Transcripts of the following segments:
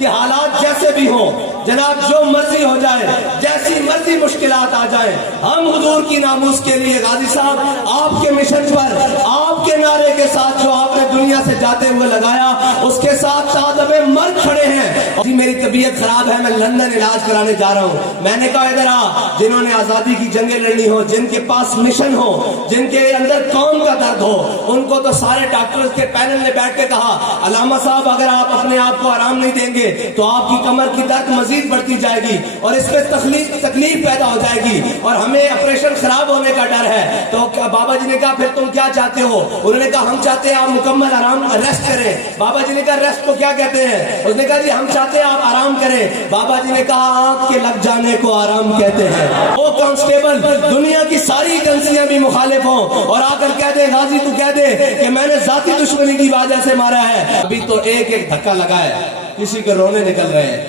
کہ حالات جیسے بھی ہوں جناب، جو مرضی ہو جائے، جیسی مرضی مشکلات آ جائیں، ہم حضور کی ناموس کے لیے غازی صاحب آپ کے مشن پر، آپ کے نعرے کے ساتھ جو آپ نے دنیا سے جاتے ہوئے لگایا، اس کے ساتھ ساتھ ہمیں مرد کھڑے ہیں۔ جی میری طبیعت خراب ہے، میں لندن علاج کرانے جا رہا ہوں۔ میں نے کہا ادھر آ، جنہوں نے آزادی کی جنگیں لڑنی ہو، جن کے پاس مشن ہو، جن کے اندر قوم کا درد ہو، ان کو تو سارے ڈاکٹرز کے پینل نے بیٹھ کے کہا علامہ صاحب اگر آپ اپنے آپ کو آرام نہیں دیں گے تو آپ کی کمر کی درد مزید بڑھتی جائے گی اور اس میں تکلیف پیدا ہو جائے گی اور ہمیں آپریشن خراب ہونے کا ڈر ہے۔ تو بابا جی نے کہا پھر تم کیا چاہتے ہو؟ انہوں نے کہا ہم چاہتے ہیں آپ مکمل آرام، ریسٹ کریں۔ بابا جی نے کہا ریسٹ کو کیا کہتے ہیں؟ اس نے کہا جی ہم چاہتے ہیں آپ آرام کریں۔ بابا جی نے کہا آنکھ کے لگ جانے کو آرام کہتے ہیں۔ وہ کانسٹیبل دنیا کی ساری ایجنسیاں بھی مخالف ہوں اور آ کر کہہ دے غازی تو کہہ دے کہ میں نے ذاتی دشمنی کی وجہ سے مارا ہے، ابھی تو ایک ایک دھکا لگا ہے، کسی کے رونے نکل رہے ہیں،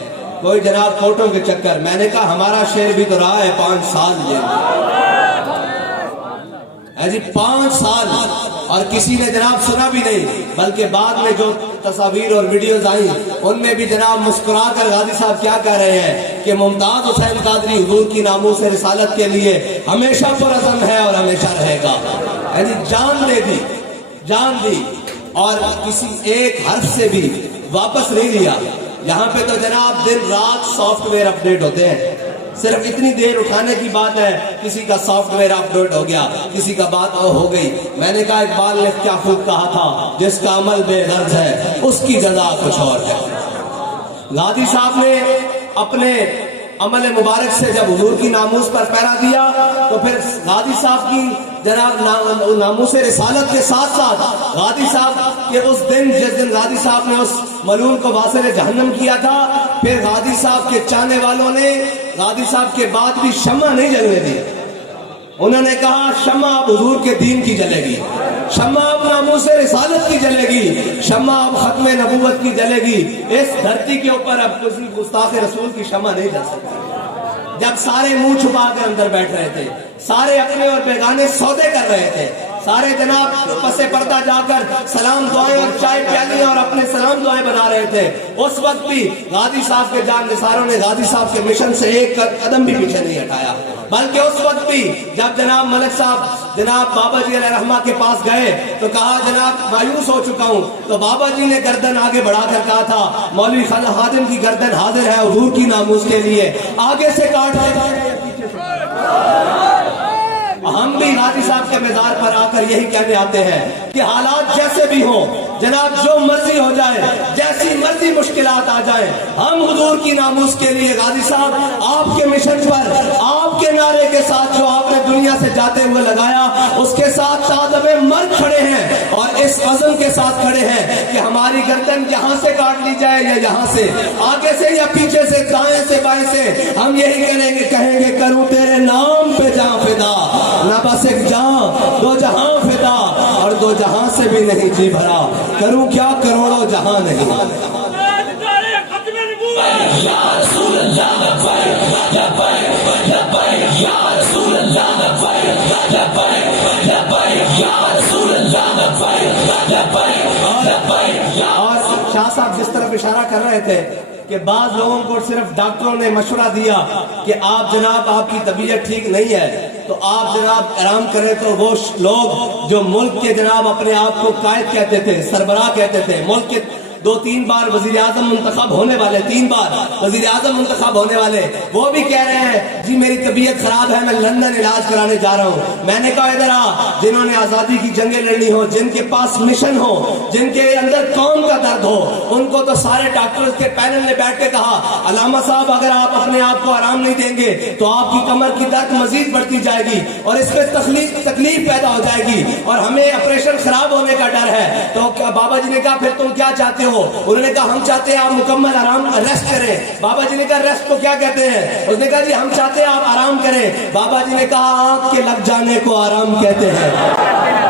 کوئی جناب فوٹو کے چکر۔ میں نے کہا ہمارا شیر بھی تو رہا ہے 5 سال جیل جی 5 سال، اور کسی نے جناب سنا بھی نہیں، بلکہ بعد میں جو تصاویر اور ویڈیوز آئیں ان میں بھی جناب مسکرا کر غازی صاحب کیا کہہ رہے ہیں کہ ممتاز حسین قادری حضور کی ناموس رسالت کے لیے ہمیشہ پرعزم ہے اور ہمیشہ رہے گا۔ یعنی جان دے دی، جان دی، اور کسی ایک حرف سے بھی واپس نہیں لیا۔ یہاں پہ تو جناب دن رات سافٹ ویئر اپڈیٹ ہوتے ہیں، صرف اتنی دیر اٹھانے کی بات ہے، کسی کا سافٹ ویئر اپڈیٹ ہو گیا، کسی کا بات ہو گئی۔ میں نے کہا اقبال نے کیا خوب کہا تھا، جس کا عمل بے غرض ہے اس کی جزا کچھ اور ہے۔ غازی صاحب نے اپنے عمل مبارک سے جب حضور کی ناموس پر پہرا دیا تو پھر غازی صاحب کی جناب ناموس رسالت کے ساتھ ساتھ غازی صاحب کے اس دن جس دن غازی صاحب نے اس ملعون کو واصل جہنم کیا تھا، پھر غازی صاحب کے چاہنے والوں نے غازی صاحب کے بعد بھی شمع نہیں جلنے دی۔ انہوں نے کہا شمع اب حضور کے دین کی جلے گی، شمع اب ناموس رسالت کی جلے گی، شمع اب ختم نبوت کی جلے گی۔ اس دھرتی کے اوپر اب کسی گستاخ رسول کی شمع نہیں جل سکتی۔ جب سارے منہ چھپا کر اندر بیٹھ رہے تھے، سارے اپنے اور بیگانے سودے کر رہے تھے، سارے جناب پس پردہ جا کر سلام دعائیں اور چائے پیالی اور اپنے سلام دعائیں بنا رہے تھے، اس وقت بھی غازی صاحب کے جان نثاروں نے غازی صاحب کے مشن سے ایک قدم بھی پیچھے نہیں ہٹایا، بلکہ اس وقت بھی جب جناب ملک صاحب جناب بابا جی علیہ رحمہ کے پاس گئے تو کہا جناب مایوس ہو چکا ہوں، تو بابا جی نے گردن آگے بڑھا کر کہا تھا مولوی خادم کی گردن حاضر ہے حضور کی ناموس کے لیے، آگے سے کاٹ لے یا پیچھے سے۔ ہم بھی غازی صاحب کے مزار پر آ کر یہی کہنے آتے ہیں کہ حالات جیسے بھی ہوں جناب، جو مرضی ہو جائے، جیسی مرضی مشکلات آ جائیں، ہم حضور کی ناموس کے لیے غازی صاحب آپ کے مشن پر، آپ کے نعرے کے ساتھ جو آپ نے دنیا سے جاتے ہوئے لگایا، اس کے ساتھ ساتھ ہمیں مرد کھڑے ہیں اور اس عزم کے ساتھ کھڑے ہیں کہ ہماری گردن یہاں سے کاٹ لی جائے یا یہاں سے، آگے سے یا پیچھے سے، دائیں سے بائیں سے، ہم یہی کہیں گے کروں تیرے نام پہ جاں فدا، نہ بس ایک جہاں 2 جہاں فدا، اور 2 جہاں سے بھی نہیں جی بھرا، کروں کیا کروڑوں جہاں نہیں۔ یا رسول اللہ لبیک لبیک لبیک، یا رسول اللہ لبیک لبیک لبیک، یا رسول اللہ لبیک لبیک لبیک۔ اور شاہ صاحب جس طرف اشارہ کر رہے تھے کہ بعض لوگوں کو صرف ڈاکٹروں نے مشورہ دیا کہ آپ جناب آپ کی طبیعت ٹھیک نہیں ہے تو آپ جناب آرام کریں، تو وہ لوگ جو ملک کے جناب اپنے آپ کو قائد کہتے تھے، سربراہ کہتے تھے، ملک کے 2-3 بار وزیر اعظم منتخب ہونے والے، 3 بار وزیر اعظم منتخب ہونے والے، وہ بھی کہہ رہے ہیں جی میری طبیعت خراب ہے، میں لندن علاج کرانے جا رہا ہوں۔ میں نے کہا ادھر آ، جنہوں نے آزادی کی جنگیں لڑنی ہو، جن کے پاس مشن ہو، جن کے اندر قوم کا درد ہو، ان کو تو سارے ڈاکٹرز کے پینل نے بیٹھ کے کہا علامہ صاحب اگر آپ اپنے آپ کو آرام نہیں دیں گے تو آپ کی کمر کی درد مزید بڑھتی جائے گی اور اس میں تکلیف پیدا ہو جائے گی اور ہمیں آپریشن خراب ہونے کا ڈر ہے۔ تو بابا جی نے کہا پھر تم کیا چاہتے ہو؟ انہوں نے کہا ہم چاہتے ہیں آپ مکمل آرام ریسٹ کریں۔ بابا جی نے کہا ریسٹ کو کیا کہتے ہیں؟ اس نے کہا جی ہم چاہتے ہیں آپ آرام کریں۔ بابا جی نے کہا آنکھ کے لگ جانے کو آرام کہتے ہیں،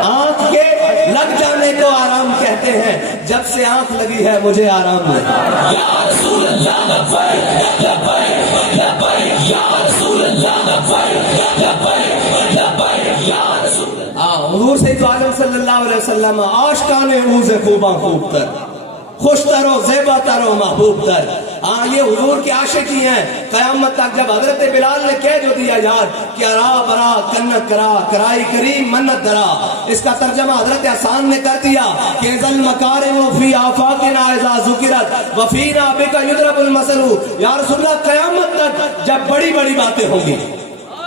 آنکھ کے لگ جانے کو آرام کہتے ہیں، جب سے آنکھ لگی ہے مجھے آرام نہیں۔ یا رسول اللہ لبیک لبیک لبیک، یا رسول اللہ لبیک لبیک لبیک، یا رسول اللہ۔ حضور سید عالم صلی اللہ علیہ وسلم عاشقان اوز خوباں خوب تر، خوش تر و زیبا تر و محبوب تر، ہاں یہ حضور کے عاشقی ہیں. قیامت تک جب حضرت بلال نے کہہ جو دیا یار کہ ارا برا کنت کرا کرائی کریم منت درا، اس کا ترجمہ حضرت حسان نے کر دیا کہ ذل مکارم فی آفاقنا اذا ذکرت وفینا بک یضرب المثل. یا رسول اللہ قیامت تک جب بڑی بڑی باتیں ہوں گی،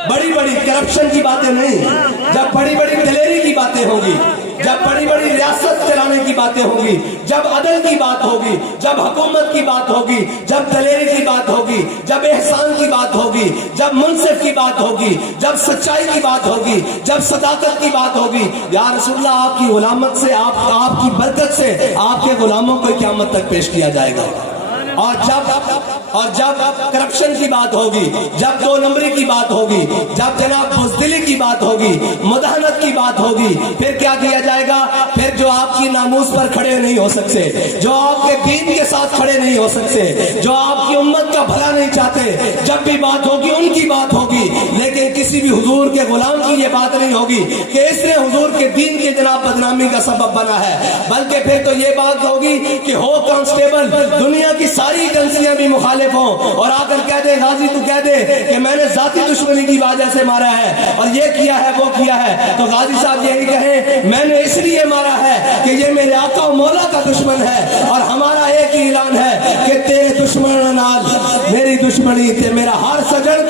بڑی بڑی کرپشن کی باتیں نہیں، جب بڑی بڑی دلیری کی باتیں ہوں گی، جب بڑی بڑی ریاست چلانے کی باتیں ہوں گی، جب عدل کی بات ہوگی، جب حکومت کی بات ہوگی، جب دلیری کی بات ہوگی، جب احسان کی بات ہوگی، جب منصف کی بات ہوگی، جب سچائی کی بات ہوگی، جب صداقت کی بات ہوگی، یا رسول اللہ آپ کی غلامت سے، آپ کی برکت سے آپ کے غلاموں کو قیامت تک پیش کیا جائے گا. اور جب کرپشن کی بات ہوگی، جب دو نمبری کی بات ہوگی، جب جناب بزدلی کی بات ہوگی، مداہنت کی بات ہوگی، پھر کیا کیا جائے گا؟ پھر جو آپ کی ناموس پر کھڑے نہیں ہو سکتے، جو آپ کے دین کے ساتھ کھڑے نہیں ہو سکتے، جو آپ کی امت کا بھلا نہیں چاہتے، جب بھی بات ہوگی ان کی بات ہوگی. لیکن کسی بھی حضور کے غلام کی یہ بات نہیں ہوگی کہ اس نے حضور کے دین کے جناب بدنامی کا سبب بنا ہے، بلکہ پھر تو یہ بات ہوگی کہ ہو کانسٹیبل، دنیا کی ساری ایجنسیاں بھی مخالف ہوں اور آ کر کہہ دے غازی تو کہہ دے کہ میں نے ذاتی دشمنی کی وجہ سے مارا ہے اور یہ کیا ہے وہ کیا ہے، تو غازی صاحب یہی کہیں میں نے اس لیے مارا ہے کہ یہ میرے آقا و مولا کا دشمن ہے اور ہمارا ایک ہی اعلان ہے کہ تیرے دشمن نال میری دشمنی تے میرا ہر سجن